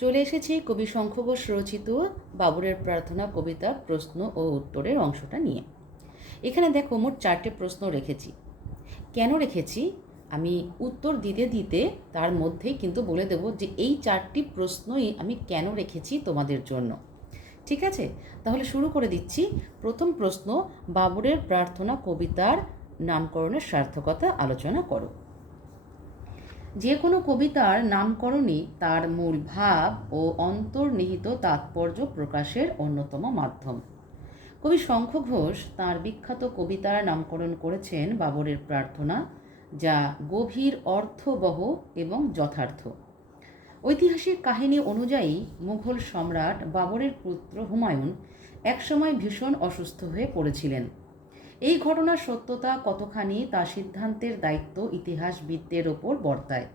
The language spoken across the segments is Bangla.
চলে এসেছি কবি শঙ্খ ঘোষ রচিত বাবুরের প্রার্থনা, কবিতা, প্রশ্ন ও উত্তরের অংশটা নিয়ে। এখানে দেখো মোট চারটে প্রশ্ন রেখেছি। কেন রেখেছি? আমি উত্তর দিতে দিতে তার মধ্যেই কিন্তু বলে দেব যে এই চারটি প্রশ্নই আমি কেন রেখেছি তোমাদের জন্য। ঠিক আছে? তাহলে শুরু করে দিচ্ছি। প্রথম প্রশ্ন, বাবুরের প্রার্থনা, কবিতার নামকরণের সার্থকতা আলোচনা করো। যে কোনো কবিতার নামকরণই তার মূল ভাব ও অন্তর্নিহিত তাৎপর্য প্রকাশের অন্যতম মাধ্যম। কবি শঙ্খ ঘোষ তাঁর বিখ্যাত কবিতার নামকরণ করেছেন বাবরের প্রার্থনা, যা গভীর অর্থবহ এবং যথার্থ। ঐতিহাসিক কাহিনী অনুযায়ী মুঘল সম্রাট বাবরের পুত্র হুমায়ুন একসময় ভীষণ অসুস্থ হয়ে পড়েছিলেন। এই ঘটনার সত্যতা কতখানি তা সিদ্ধান্তের দায়িত্ব ইতিহাসবিদদের ওপর বর্তায়।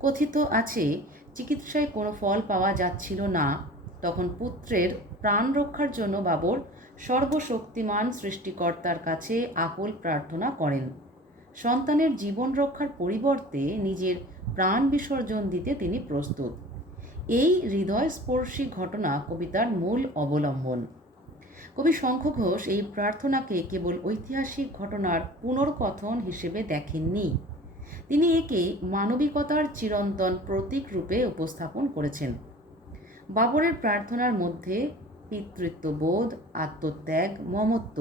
কথিত আছে, চিকিৎসায় কোনো ফল পাওয়া যাচ্ছিল না, তখন পুত্রের প্রাণ রক্ষার জন্য বাবর সর্বশক্তিমান সৃষ্টিকর্তার কাছে আকুল প্রার্থনা করেন। সন্তানের জীবন রক্ষার পরিবর্তে নিজের প্রাণ বিসর্জন দিতে তিনি প্রস্তুত। এই হৃদয়স্পর্শী ঘটনা কবিতার মূল অবলম্বন। কবি শঙ্খ ঘোষ এই প্রার্থনাকে কেবল ঐতিহাসিক ঘটনার পুনর্কথন হিসেবে দেখেননি। তিনি একে মানবিকতার চিরন্তন প্রতীক রূপে উপস্থাপন করেছেন। বাবরের প্রার্থনার মধ্যে পিতৃত্ববোধ, আত্মত্যাগ, মমত্ব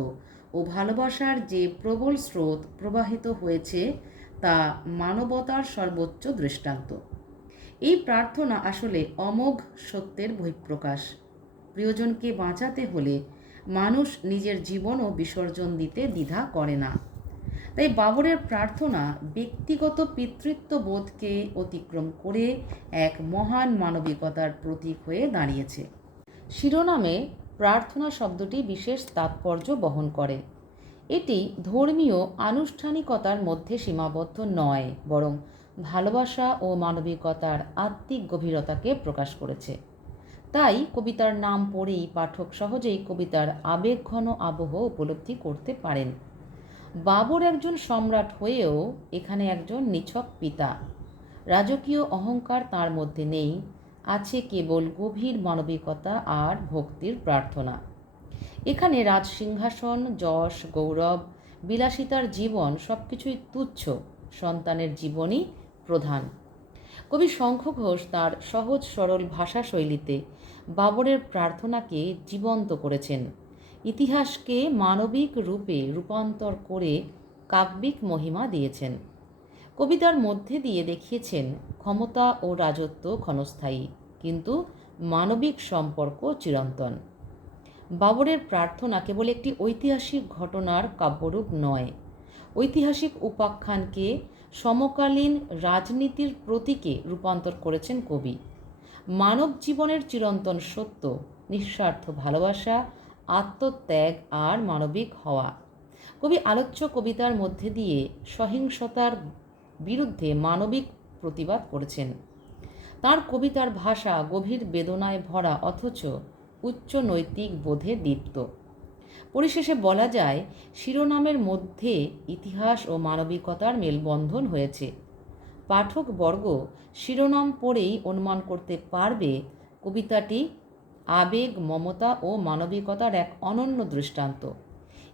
ও ভালোবাসার যে প্রবল স্রোত প্রবাহিত হয়েছে, তা মানবতার সর্বোচ্চ দৃষ্টান্ত। এই প্রার্থনা আসলে অমোঘ সত্যের বহিঃপ্রকাশ। প্রিয়জনকে বাঁচাতে হলে মানুষ নিজের জীবনও বিসর্জন দিতে দ্বিধা করে না। তাই বাবরের প্রার্থনা ব্যক্তিগত পিতৃত্ব বোধকে অতিক্রম করে এক মহান মানবিকতার প্রতীক হয়ে দাঁড়িয়েছে। শিরোনামে প্রার্থনা শব্দটি বিশেষ তাৎপর্য বহন করে। এটি ধর্মীয় আনুষ্ঠানিকতার মধ্যে সীমাবদ্ধ নয়, বরং ভালোবাসা ও মানবিকতার আত্মিক গভীরতাকে প্রকাশ করেছে। তাই কবিতার নাম পড়েই পাঠক সহজেই কবিতার আবেগঘন আবহ উপলব্ধি করতে পারেন। বাবর একজন সম্রাট হয়েও এখানে একজন নিছক পিতা। রাজকীয় অহংকার তার মধ্যে নেই, আছে কেবল গভীর মানবিকতা আর ভক্তির প্রার্থনা। এখানে রাজসিংহাসন, যশ, গৌরব, বিলাসিতার জীবন সব কিছুই তুচ্ছ, সন্তানের জীবনই প্রধান। কবি শঙ্খ ঘোষ তার সহজ সরল ভাষা শৈলীতে বাবরের প্রার্থনাকে জীবন্ত করেছেন। ইতিহাসকে মানবিক রূপে রূপান্তর করে কাব্যিক মহিমা দিয়েছেন। কবিতার মধ্যে দিয়ে দেখিয়েছেন ক্ষমতা ও রাজত্ব ক্ষণস্থায়ী, কিন্তু মানবিক সম্পর্ক চিরন্তন। বাবরের প্রার্থনা কেবল একটি ঐতিহাসিক ঘটনার কাব্যরূপ নয়, ঐতিহাসিক উপাখ্যানকে সমকালীন রাজনীতির প্রতীকে রূপান্তর করেছেন কবি। মানব জীবনের চিরন্তন সত্য, নিঃস্বার্থ ভালোবাসা, আত্মত্যাগ আর মানবিক হওয়া। কবি আলোচ্য কবিতার মধ্যে দিয়ে সহিংসতার বিরুদ্ধে মানবিক প্রতিবাদ করেছেন। তার কবিতার ভাষা গভীর বেদনায় ভরা, অথচ উচ্চ নৈতিক বোধে দীপ্ত। পরিশেষে বলা যায়, শিরোনামের মধ্যে ইতিহাস ও মানবিকতার মেলবন্ধন হয়েছে। পাঠক বর্গ শিরোনাম পড়েই অনুমান করতে পারবে, কবিতাটি আবেগ, মমতা ও মানবিকতার এক অনন্য দৃষ্টান্ত।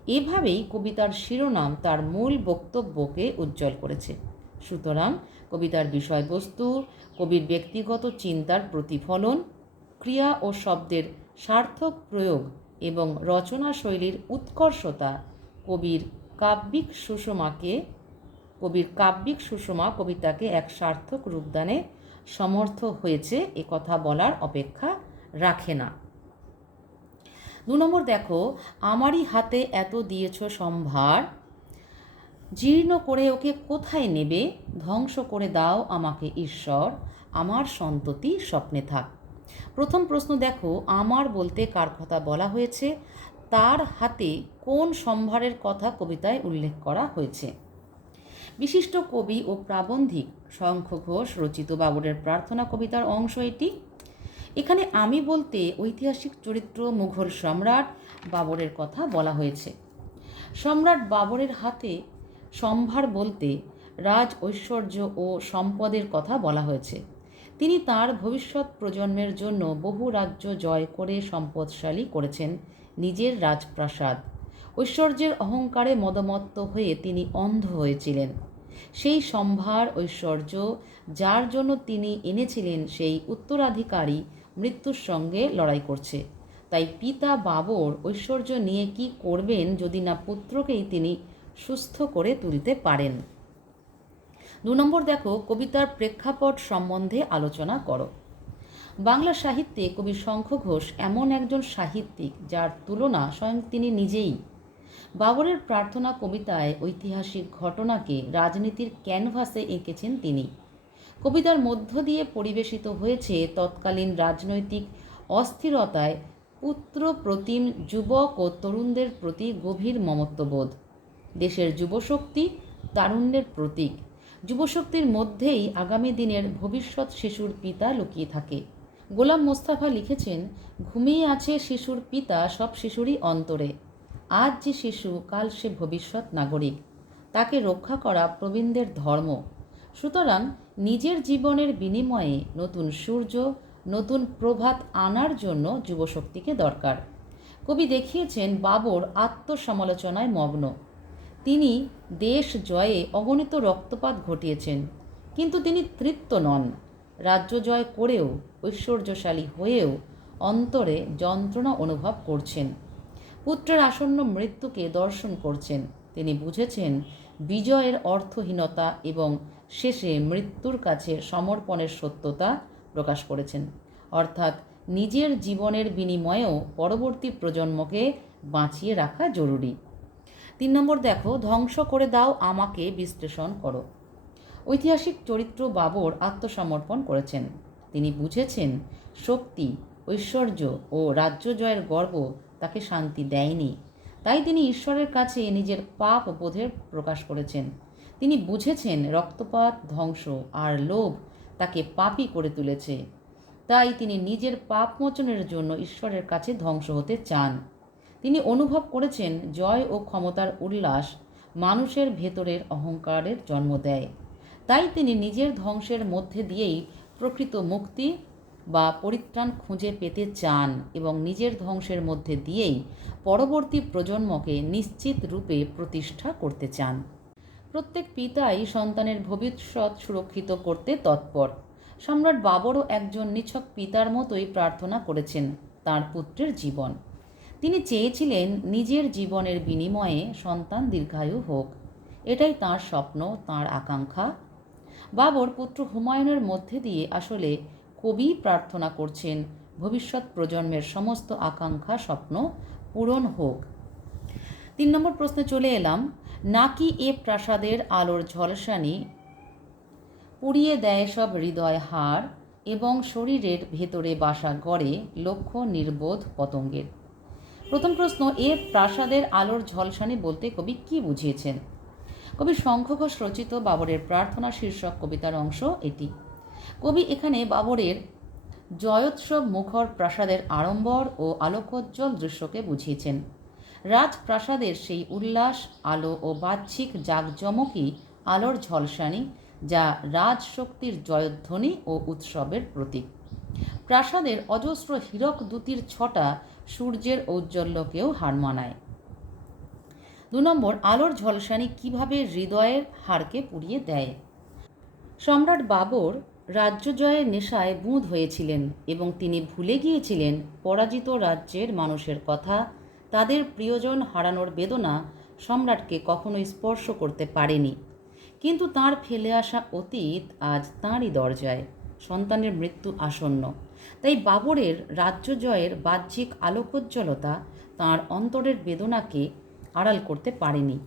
এভাবেই কবিতার শিরোনাম তার মূল বক্তব্যকে উজ্জ্বল করেছে। সুতরাং কবিতার বিষয়বস্তু, কবির ব্যক্তিগত চিন্তার প্রতিফলন, ক্রিয়া ও শব্দের সার্থক প্রয়োগ এবং রচনা শৈলীর উৎকর্ষতা কবির কাব্যিক সুষমাকে, কবির কাব্যিক সুষমা কবিতাকে এক সার্থক রূপদানে সমর্থ হয়েছে এ কথা বলার অপেক্ষা রাখে না। দু নম্বর দেখো, আমারই হাতে এত দিয়েছ সম্ভার, জীর্ণ করে ওকে কোথায় নেবে, ধ্বংস করে দাও আমাকে ঈশ্বর, আমার সন্ততি স্বপ্নে থাক। প্রথম প্রশ্ন দেখো, আমার বলতে কার কথা বলা হয়েছে? তার হাতে কোন সম্ভারের কথা কবিতায় উল্লেখ করা হয়েছে? বিশিষ্ট কবি ও প্রাবন্ধিক শঙ্খ ঘোষ রচিত বাবরের প্রার্থনা কবিতার অংশ এটি। এখানে আমি বলতে ঐতিহাসিক চরিত্র মুঘল সম্রাট বাবরের কথা বলা হয়েছে। সম্রাট বাবরের হাতে সম্ভার বলতে রাজ ঐশ্বর্য ও সম্পদের কথা বলা হয়েছে। তিনি তার ভবিষ্যৎ প্রজন্মের জন্য বহু রাজ্য জয় করে সম্পদশালী করেছেন নিজের রাজপ্রাসাদ। ঐশ্বর্যের অহংকারে মদমত্ত হয়ে তিনি অন্ধ হয়েছিলেন। সেই সম্ভার ঐশ্বর্য যার জন্য তিনি এনেছিলেন সেই উত্তরাধিকারী মৃত্যুর সঙ্গে লড়াই করছে। তাই পিতা বাবর ঐশ্বর্য নিয়ে কি করবেন যদি না পুত্রকেই তিনি সুস্থ করে তুলতে পারেন? দু নম্বর দেখো, কবিতার প্রেক্ষাপট সম্বন্ধে আলোচনা করো। বাংলা সাহিত্যে কবি শঙ্খ ঘোষ এমন একজন সাহিত্যিক যার তুলনা স্বয়ং তিনি নিজেই। বাবরের প্রার্থনা কবিতায় ঐতিহাসিক ঘটনাকে রাজনীতির ক্যানভাসে এঁকেছেন তিনি। কবিতার মধ্য দিয়ে পরিবেশিত হয়েছে তৎকালীন রাজনৈতিক অস্থিরতায় পুত্র প্রতিম যুবক ও তরুণদের প্রতি গভীর মমত্ববোধ। দেশের যুবশক্তি তারুণ্যের প্রতীক। যুবশক্তির মধ্যেই আগামী দিনের ভবিষ্যৎ শিশুর পিতা লুকিয়ে থাকে। গোলাম মোস্তাফা লিখেছেন, ঘুমিয়ে আছে শিশুর পিতা সব শিশুরই অন্তরে। আজ যে শিশু, কাল সে ভবিষ্যৎ নাগরিক। তাকে রক্ষা করা প্রবীণদের ধর্ম। সুতরাং নিজের জীবনের বিনিময়ে নতুন সূর্য, নতুন প্রভাত আনার জন্য যুবশক্তিকে দরকার। কবি দেখিয়েছেন, বাবর আত্মসমালোচনায় মগ্ন। তিনি দেশ জয়ে অগণিত রক্তপাত ঘটিয়েছেন, কিন্তু তিনি তৃপ্ত নন। রাজ্য জয় করেও, ঐশ্বর্যশালী হয়েও অন্তরে যন্ত্রণা অনুভব করছেন। পুত্রের আসন্ন মৃত্যুকে দর্শন করছেন। তিনি বুঝেছেন, বিজয়ের অর্থহীনতা এবং শেষে মৃত্যুর কাছে সমর্পণের সত্যতা প্রকাশ করেছেন। অর্থাৎ নিজের জীবনের বিনিময়েও পরবর্তী প্রজন্মকে বাঁচিয়ে রাখা জরুরি। তিন নম্বর দেখো, ধ্বংস করে দাও আমাকে বিশ্লেষণ করো। ঐতিহাসিক চরিত্র বাবর আত্মসমর্পণ করেছেন। তিনি বুঝেছেন, শক্তি, ঐশ্বর্য ও রাজ্য জয়ের গর্ব তাকে শান্তি দেয়নি। তাই তিনি ঈশ্বরের কাছে নিজের পাপ বোধের প্রকাশ করেছেন। তিনি বুঝেছেন, রক্তপাত, ধ্বংস আর লোভ তাকে পাপই করে তুলেছে। তাই তিনি নিজের পাপ মোচনের জন্য ঈশ্বরের কাছে ধ্বংস হতে চান। তিনি অনুভব করেছেন জয় ও ক্ষমতার উল্লাস মানুষের ভেতরের অহংকারের জন্ম দেয়। তাই তিনি নিজের ধ্বংসের মধ্যে দিয়েই প্রকৃত মুক্তি বা পরিত্রাণ খুঁজে পেতে চান এবং নিজের ধ্বংসের মধ্যে দিয়েই পরবর্তী প্রজন্মকে নিশ্চিত রূপে প্রতিষ্ঠা করতে চান। প্রত্যেক পিতাই সন্তানের ভবিষ্যৎ সুরক্ষিত করতে তৎপর। সম্রাট বাবরও একজন নিছক পিতার মতোই প্রার্থনা করেছেন তার পুত্রের জীবন। তিনি চেয়েছিলেন নিজের জীবনের বিনিময়ে সন্তান দীর্ঘায়ু হোক। এটাই তার স্বপ্ন, তার আকাঙ্ক্ষা। বাবর পুত্র হুমায়ুনের মধ্যে দিয়ে আসলে কবি প্রার্থনা করছেন, ভবিষ্যৎ প্রজন্মের সমস্ত আকাঙ্ক্ষা স্বপ্ন পূরণ হোক। তিন নম্বর প্রশ্নে চলে এলাম, নাকি এ প্রাসাদের আলোর ঝলসানি পুড়িয়ে দেয় সব হৃদয় হার এবং শরীরের ভেতরে বাসা গড়ে লক্ষ্য নির্বোধ পতঙ্গের? প্রথম প্রশ্ন, এ প্রাসাদের আলোর ঝলসানি বলতে কবি কি বুঝিয়েছেন? কবি শঙ্খ ঘোষ রচিত বাবরের প্রার্থনা শীর্ষক কবিতার অংশ এটি। কবি এখানে বাবরের জয়োৎসব মুখর প্রাসাদের আড়ম্বর ও আলোকোজ্জ্বল দৃশ্যকে বুঝিয়েছেন। রাজপ্রাসাদের সেই উল্লাস, আলো ও বাহ্যিক জাঁকজমকই আলোর ঝলসানি, যা রাজশক্তির জয়ধ্বনি ও উৎসবের প্রতীক। প্রাসাদের অজস্র হীরক দুতির ছটা সূর্যের ঔজ্জ্বল্যকেও হার মানায়। দু নম্বর, আলোর ঝলসানি কীভাবে হৃদয়ের হারকে পুড়িয়ে দেয়? সম্রাট বাবর রাজ্য জয়ের নেশায় বুঁদ হয়েছিলেন এবং তিনি ভুলে গিয়েছিলেন পরাজিত রাজ্যের মানুষের কথা। তাদের প্রিয়জন হারানোর বেদনা সম্রাটকে কখনোই স্পর্শ করতে পারেনি। কিন্তু তার ফেলে আসা অতীত আজ তাঁরই দরজায়। সন্তানের মৃত্যু আসন্ন। তাই বাবরের রাজ্য জয়ের বাহ্যিক আলোকোজ্জ্বলতা তাঁর অন্তরের বেদনাকে আড়াল করতে পারেনি।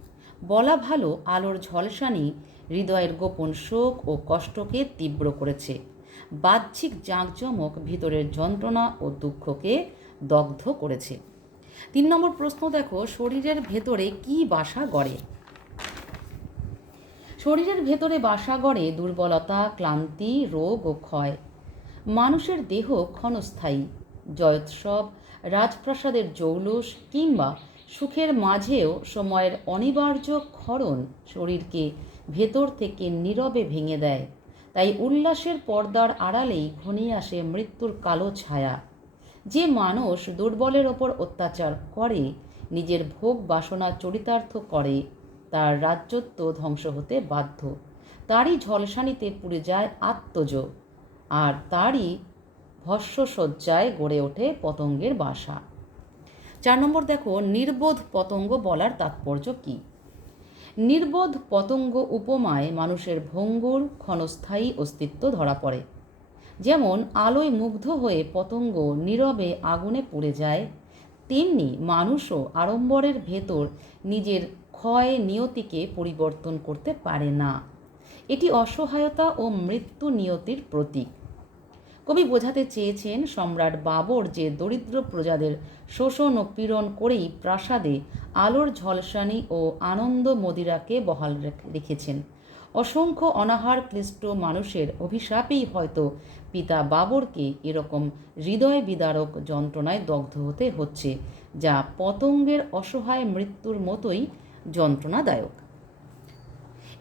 বলা ভালো, আলোর ঝলসানি হৃদয়ের গোপন শোক ও কষ্টকে তীব্র করেছে। বাহ্যিক জাঁকজমক ভিতরের যন্ত্রণা ও দুঃখকে দগ্ধ করেছে। তিন নম্বর প্রশ্ন দেখো, শরীরের ভেতরে কি বাসা গড়ে? শরীরের ভেতরে বাসা গড়ে দুর্বলতা, ক্লান্তি, রোগ ও ক্ষয়। মানুষের দেহ ক্ষণস্থায়ী। জয়োৎসব, রাজপ্রাসাদের জৌলুস কিংবা সুখের মাঝেও সময়ের অনিবার্য ক্ষরণ শরীরকে ভেতর থেকে নীরবে ভেঙে দেয়। তাই উল্লাসের পর্দার আড়ালেই ঘনিয়ে আসে মৃত্যুর কালো ছায়া। যে মানুষ দুর্বলের ওপর অত্যাচার করে, নিজের ভোগ বাসনা চরিতার্থ করে, তার রাজ্যত্ব ধ্বংস হতে বাধ্য। তারই ঝলসানিতে পুড়ে যায় আত্মজ আর তারই ভস্যসজ্জায় গড়ে ওঠে পতঙ্গের বাসা। চার নম্বর দেখো, নির্বোধ পতঙ্গ বলার তাৎপর্য কী? নির্বোধ পতঙ্গ উপমায় মানুষের ভঙ্গুর ক্ষণস্থায়ী অস্তিত্ব ধরা পড়ে। যেমন, আলোয় মুগ্ধ হয়ে পতঙ্গ নীরবে আগুনে পুড়ে যায়, তেমনি মানুষও আড়ম্বরের ভেতর নিজের ক্ষয় নিয়তিকে পরিবর্তন করতে পারে না। এটি অসহায়তা ও মৃত্যু নিয়তির প্রতীক। কবি বোঝাতে চেয়েছেন, সম্রাট বাবর যে দরিদ্র প্রজাদের শোষণ ও পীড়ন করেই প্রাসাদে আলোর ঝলসানি ও আনন্দ মদিরাকে বহাল রেখেছেন। অসংখ্য অনাহার ক্লিষ্ট মানুষের অভিশাপেই হয়তো পিতা বাবরকে এরকম হৃদয় বিদারক যন্ত্রণায় দগ্ধ হতে হচ্ছে, যা পতঙ্গের অসহায় মৃত্যুর মতোই যন্ত্রণাদায়ক।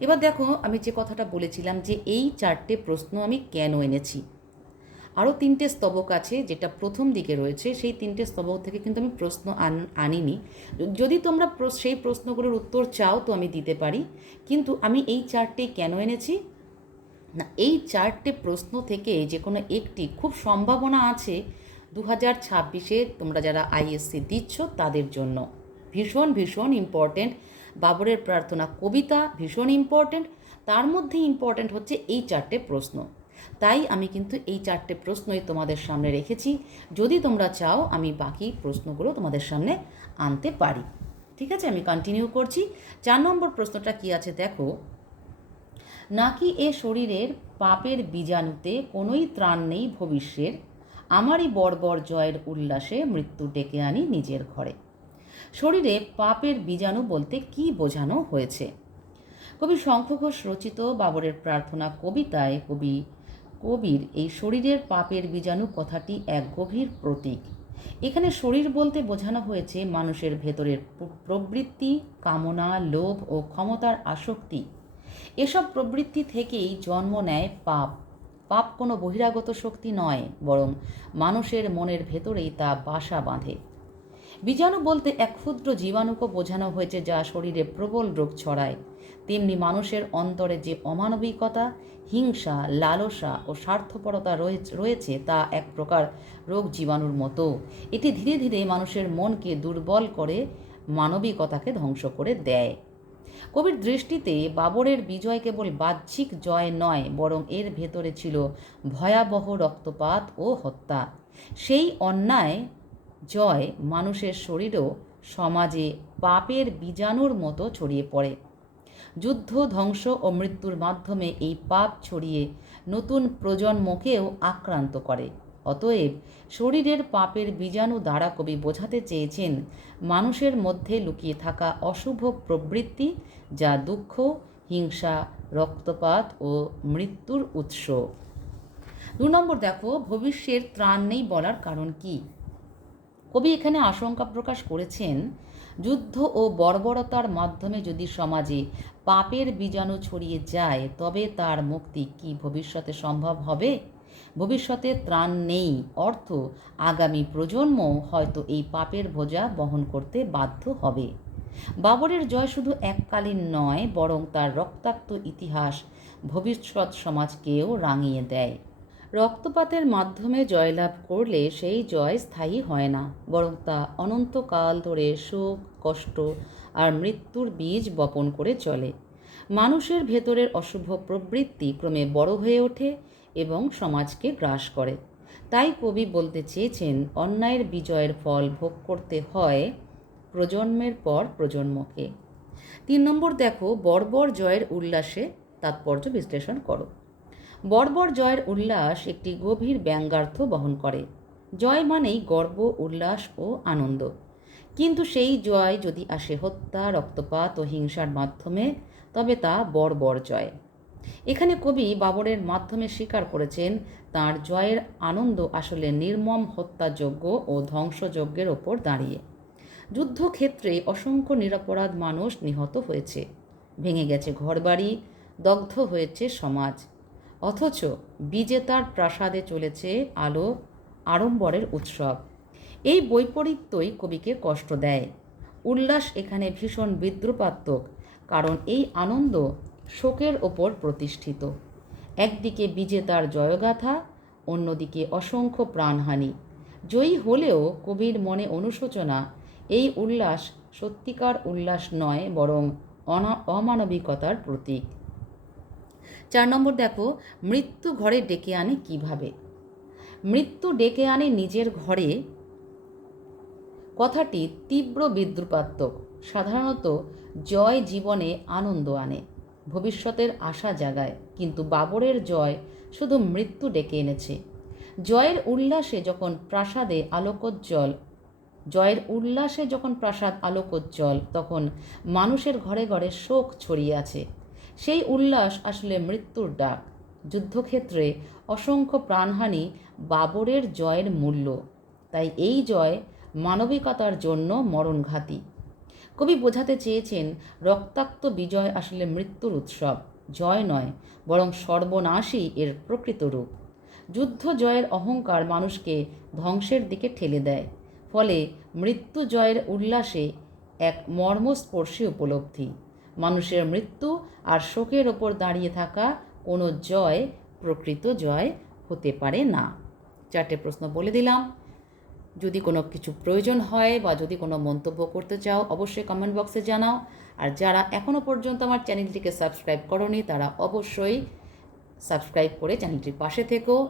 এবার দেখো, আমি যে কথাটা বলেছিলাম যে এই চারটে প্রশ্ন আমি কেন এনেছি। আরও তিনটে স্তবক আছে যেটা প্রথম দিকে রয়েছে, সেই তিনটে স্তবক থেকে কিন্তু আমি প্রশ্ন আন, আনিনি। যদি তোমরা সেই প্রশ্নগুলোর উত্তর চাও তো আমি দিতে পারি, কিন্তু আমি এই চারটে কেন এনেছি? না, এই চারটে প্রশ্ন থেকে যে কোনো একটি, খুব সম্ভাবনা আছে দু হাজার ছাব্বিশে তোমরা যারা আইএসসি দিচ্ছ তাদের জন্য। ভীষণ ভীষণ ইম্পর্টেন্ট বাবরের প্রার্থনা, কবিতা ভীষণ ইম্পর্টেন্ট তার মধ্যে ইম্পর্টেন্ট হচ্ছে এই চারটে প্রশ্ন। তাই আমি কিন্তু এই চারটে প্রশ্নই তোমাদের সামনে রেখেছি। যদি তোমরা চাও, আমি বাকি প্রশ্নগুলো তোমাদের সামনে আনতে পারি। ঠিক আছে, আমি কন্টিনিউ করছি। চার নম্বর প্রশ্নটা কি আছে দেখো। নাকি এ শরীরের পাপের বীজাণুতে কোনোই ত্রাণ নেই ভবিষ্যের? আমারই বর্বর জয়ের উল্লাসে মৃত্যু ডেকে আনি নিজের ঘরে। শরীরে পাপের বীজাণু বলতে কি বোঝানো হয়েছে? কবি শঙ্খ ঘোষ রচিত বাবরের প্রার্থনা কবিতায় কবি, কবির এই শরীরের পাপের বীজাণু কথাটি এক গভীর প্রতীক। এখানে শরীর বলতে বোঝানো হয়েছে মানুষের ভেতরের প্রবৃত্তি, কামনা, লোভ ও ক্ষমতার আসক্তি। এসব প্রবৃত্তি থেকেই জন্ম নেয় পাপ। পাপ কোনো বহিরাগত শক্তি নয়, বরং মানুষের মনের ভেতরেই তা বাসা বাঁধে। বীজাণু বলতে এক ক্ষুদ্র জীবাণুকে বোঝানো হয়েছে যা শরীরে প্রবল রোগ ছড়ায়। তেমনি মানুষের অন্তরে যে অমানবিকতা, হিংসা, লালসা ও স্বার্থপরতা রয়েছে তা এক প্রকার রোগ জীবাণুর মতো। এটি ধীরে ধীরে মানুষের মনকে দুর্বল করে, মানবিকতাকে ধ্বংস করে দেয়। কবির দৃষ্টিতে বাবরের বিজয় কেবল বাহ্যিক জয় নয়, বরং এর ভেতরে ছিল ভয়াবহ রক্তপাত ও হত্যা। সেই অন্যায় জয় মানুষের শরীরেও সমাজে পাপের বীজাণুর মতো ছড়িয়ে পড়ে। যুদ্ধ, ধ্বংস ও মৃত্যুর মাধ্যমে এই পাপ ছড়িয়ে নতুন প্রজন্মকেও আক্রান্ত করে। অতএব শরীরের পাপের বীজাণু দ্বারা কবি বোঝাতে চেয়েছেন, মানুষের মধ্যে লুকিয়ে থাকা অশুভ প্রবৃত্তি যা দুঃখ, হিংসা, রক্তপাত ও মৃত্যুর উৎস। দু নম্বর দেখো, ভবিষ্যের ত্রাণ নেই বলার কারণ কি? কবি এখানে আশঙ্কা প্রকাশ করেছেন, যুদ্ধ ও বর্বরতার মাধ্যমে যদি সমাজে পাপের বীজাণু ছড়িয়ে যায়, তবে তার মুক্তি কি ভবিষ্যতে সম্ভব হবে? ভবিষ্যতে ত্রাণ নেই, অর্থ আগামী প্রজন্ম হয়তো এই পাপের বোঝা বহন করতে বাধ্য হবে। বাবরের জয় শুধু এককালীন নয়, বরং তার রক্তাক্ত ইতিহাস ভবিষ্যৎ সমাজকেও রাঙিয়ে দেয়। রক্তপাতের মাধ্যমে জয়লাভ করলে সেই জয় স্থায়ী হয় না, বরং তা অনন্তকাল ধরে শোক, কষ্ট আর মৃত্যুর বীজ বপন করে চলে। মানুষের ভেতরের অশুভ প্রবৃত্তি ক্রমে বড় হয়ে ওঠে এবং সমাজকে গ্রাস করে। তাই কবি বলতে চেয়েছেন, অন্যায়ের বিজয়ের ফল ভোগ করতে হয় প্রজন্মের পর প্রজন্মকে। তিন নম্বর দেখো, বর্বর জয়ের উল্লাসে তাৎপর্য বিশ্লেষণ করো। বর্বর জয়ের উল্লাস একটি গভীর ব্যঙ্গার্থ বহন করে। জয় মানেই গর্ব, উল্লাস ও আনন্দ। কিন্তু সেই জয় যদি আসে হত্যা, রক্তপাত ও হিংসার মাধ্যমে, তবে তা বর্বর জয়। এখানে কবি বাবরের মাধ্যমে স্বীকার করেছেন, তার জয়ের আনন্দ আসলে নির্মম হত্যাযজ্ঞ ও ধ্বংসযজ্ঞের ওপর দাঁড়িয়ে। যুদ্ধক্ষেত্রে অসংখ্য নিরপরাধ মানুষ নিহত হয়েছে। ভেঙে গেছে ঘরবাড়ি, দগ্ধ হয়েছে সমাজ। অথচ বিজেতার প্রাসাদে চলেছে আলো আড়ম্বরের উৎসব। এই বৈপরীত্যই কবিকে কষ্ট দেয়। উল্লাস এখানে ভীষণ বিদ্রুপাত্মক, কারণ এই আনন্দ শোকের ওপর প্রতিষ্ঠিত। একদিকে বিজেতার জয়গাথা, অন্যদিকে অসংখ্য প্রাণহানি। জয়ী হলেও কবির মনে অনুশোচনা, এই উল্লাস সত্যিকার উল্লাস নয়, বরং অমানবিকতার প্রতীক। চার নম্বর দেখো, মৃত্যু ঘরে ডেকে আনে কীভাবে? মৃত্যু ডেকে আনে নিজের ঘরে। কথাটি তীব্র বিদ্রুপাত্মক। সাধারণত জয় জীবনে আনন্দ আনে, ভবিষ্যতের আশা জাগায়, কিন্তু বাবরের জয় শুধু মৃত্যু ডেকে এনেছে। জয়ের উল্লাসে যখন প্রাসাদে আলোকোজ্জ্বল, জয়ের উল্লাসে যখন প্রাসাদ আলোকোজ্জ্বল, তখন মানুষের ঘরে ঘরে শোক ছড়িয়ে আছে। সেই উল্লাস আসলে মৃত্যুর ডাক। যুদ্ধক্ষেত্রে অসংখ্য প্রাণহানি বাবরের জয়ের মূল্য। তাই এই জয় মানবিকতার জন্য মরণঘাতী। কবি বোঝাতে চেয়েছেন, রক্তাক্ত বিজয় আসলে মৃত্যুর উৎসব। জয় নয়, বরং সর্বনাশই এর প্রকৃত রূপ। যুদ্ধ জয়ের অহংকার মানুষকে ধ্বংসের দিকে ঠেলে দেয়। ফলে মৃত্যু জয়ের উল্লাসে এক মর্মস্পর্শী উপলব্ধি। মানুষের মৃত্যু আর শোকের ওপর দাঁড়িয়ে থাকা কোনো জয়, প্রকৃত জয় হতে পারে না। চারটে প্রশ্ন বলে দিলাম। যদি কোনো কিছু প্রয়োজন হয় বা যদি কোনো মন্তব্য করতে চাও, অবশ্যই কমেন্ট বক্সে জানাও। আর যারা এখনও পর্যন্ত আমার চ্যানেলটিকে সাবস্ক্রাইব করনি, তারা অবশ্যই সাবস্ক্রাইব করে চ্যানেলটির পাশে থেকো।